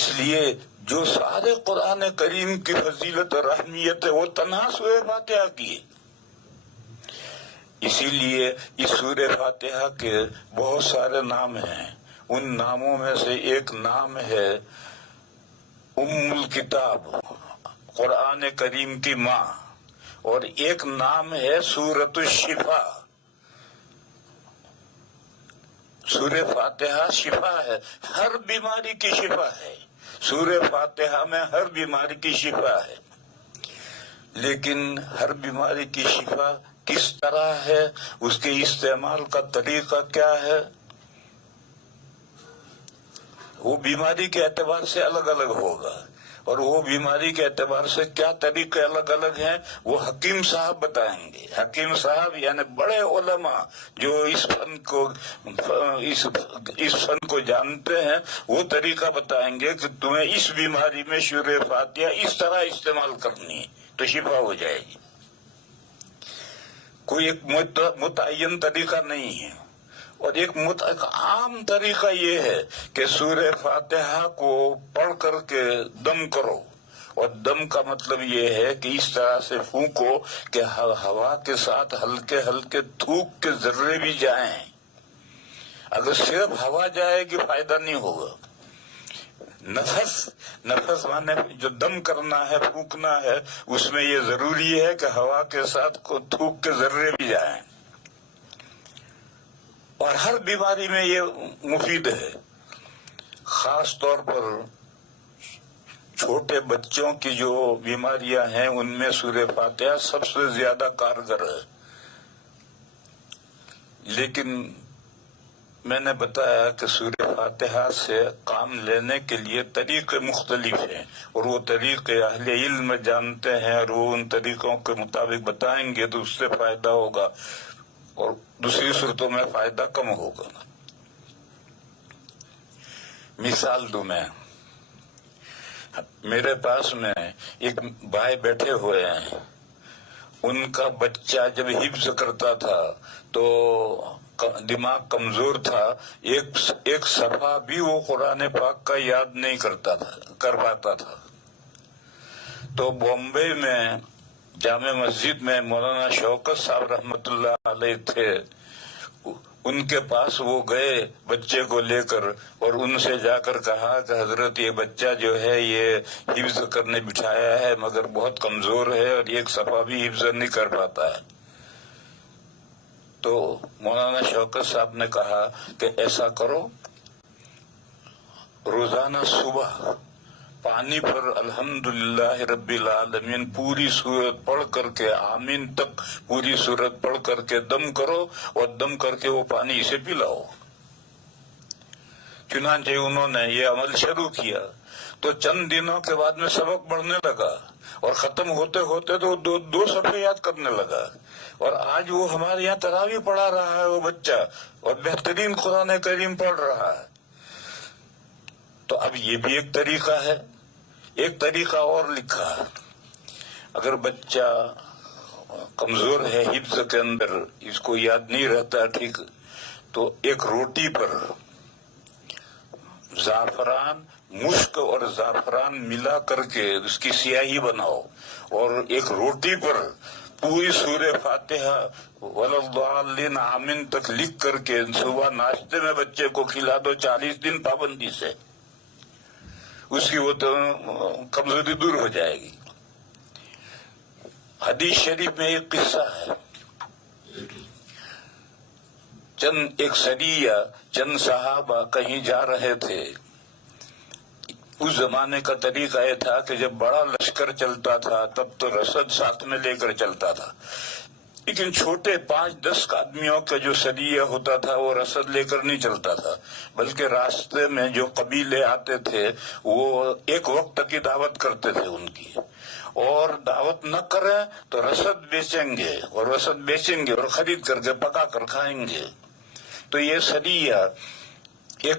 اس لیے جو سارے قرآن کریم کی فضیلت اور اہمیت ہے وہ تنہا سورہ فاتحہ کی ہے۔ اسی لیے اس سورہ فاتحہ کے بہت سارے نام ہیں، ان ناموں میں سے ایک نام ہے ام الکتاب، قرآن کریم کی ماں، اور ایک نام ہے سورۃ الشفا۔ سورہ فاتحہ شفا ہے، ہر بیماری کی شفا ہے، سورہ فاتحہ میں ہر بیماری کی شفا ہے۔ لیکن ہر بیماری کی شفا کس طرح ہے، اس کے استعمال کا طریقہ کیا ہے، وہ بیماری کے اعتبار سے الگ الگ ہوگا، اور وہ بیماری کے اعتبار سے کیا طریقے الگ الگ ہیں وہ حکیم صاحب بتائیں گے۔ حکیم صاحب یعنی بڑے علماء جو اس فن کو جانتے ہیں، وہ طریقہ بتائیں گے کہ تمہیں اس بیماری میں سورہ فاتحہ اس طرح استعمال کرنی ہے تو شفا ہو جائے گی۔ کوئی ایک متعین طریقہ نہیں ہے، اور ایک عام طریقہ یہ ہے کہ سورہ فاتحہ کو پڑھ کر کے دم کرو، اور دم کا مطلب یہ ہے کہ اس طرح سے پھونکو کہ ہوا کے ساتھ ہلکے ہلکے تھوک کے ذرے بھی جائیں۔ اگر صرف ہوا جائے گی فائدہ نہیں ہوگا۔ نفس مانے جو دم کرنا ہے، پھونکنا ہے، اس میں یہ ضروری ہے کہ ہوا کے ساتھ تھوک کے ذرے بھی جائیں، اور ہر بیماری میں یہ مفید ہے۔ خاص طور پر چھوٹے بچوں کی جو بیماریاں ہیں ان میں سورہ فاتحہ سب سے زیادہ کارگر ہے۔ لیکن میں نے بتایا کہ سورہ فاتحہ سے کام لینے کے لیے طریقے مختلف ہیں، اور وہ طریقے اہل علم جانتے ہیں، اور وہ ان طریقوں کے مطابق بتائیں گے تو اس سے فائدہ ہوگا، اور دوسری صورتوں میں فائدہ کم ہوگا۔ مثال دوں میں، میرے پاس میں ایک بھائی بیٹھے ہوئے ہیں، ان کا بچہ جب حفظ کرتا تھا تو دماغ کمزور تھا، ایک صفحہ بھی وہ قرآن پاک کا یاد نہیں کر پاتا تھا۔ تو بامبے میں جامع مسجد میں مولانا شوکت صاحب رحمت اللہ علیہ تھے، ان کے پاس وہ گئے بچے کو لے کر، اور ان سے جا کر کہا کہ حضرت یہ بچہ جو ہے یہ حفظ کرنے بٹھایا ہے مگر بہت کمزور ہے اور ایک صفحہ بھی حفظ نہیں کر پاتا ہے۔ تو مولانا شوکت صاحب نے کہا کہ ایسا کرو، روزانہ صبح پانی پر الحمدللہ رب العالمین پوری سورت پڑھ کر کے آمین تک پوری سورت پڑھ کر کے دم کرو، اور دم کر کے وہ پانی اسے پلاؤ۔ چنانچہ انہوں نے یہ عمل شروع کیا، تو چند دنوں کے بعد میں سبق بڑھنے لگا، اور ختم ہوتے ہوتے تو دو صفحے یاد کرنے لگا، اور آج وہ ہمارے یہاں تراویح پڑھا رہا ہے وہ بچہ، اور بہترین قرآن کریم پڑھ رہا ہے۔ تو اب یہ بھی ایک طریقہ ہے۔ ایک طریقہ اور لکھا، اگر بچہ کمزور ہے حفظ کے اندر، اس کو یاد نہیں رہتا ٹھیک، تو ایک روٹی پر زعفران، مشک اور زعفران ملا کر کے اس کی سیاہی بناؤ، اور ایک روٹی پر پوری سورہ فاتحہ وللضالین آمین تک لکھ کر کے صبح ناشتے میں بچے کو کھلا دو 40 دن پابندی سے، اس کی وہ کمزوری دور ہو جائے گی۔ حدیث شریف میں ایک قصہ ہے، ایک سریہ، چند صحابہ کہیں جا رہے تھے۔ اس زمانے کا طریقہ یہ تھا کہ جب بڑا لشکر چلتا تھا تب تو رسد ساتھ میں لے کر چلتا تھا، لیکن چھوٹے 5-10 آدمیوں کا جو سریہ ہوتا تھا وہ رسد لے کر نہیں چلتا تھا، بلکہ راستے میں جو قبیلے آتے تھے وہ ایک وقت کی دعوت کرتے تھے ان کی، اور دعوت نہ کریں تو رسد بیچیں گے اور خرید کر کے پکا کر کھائیں گے۔ تو یہ سریہ ایک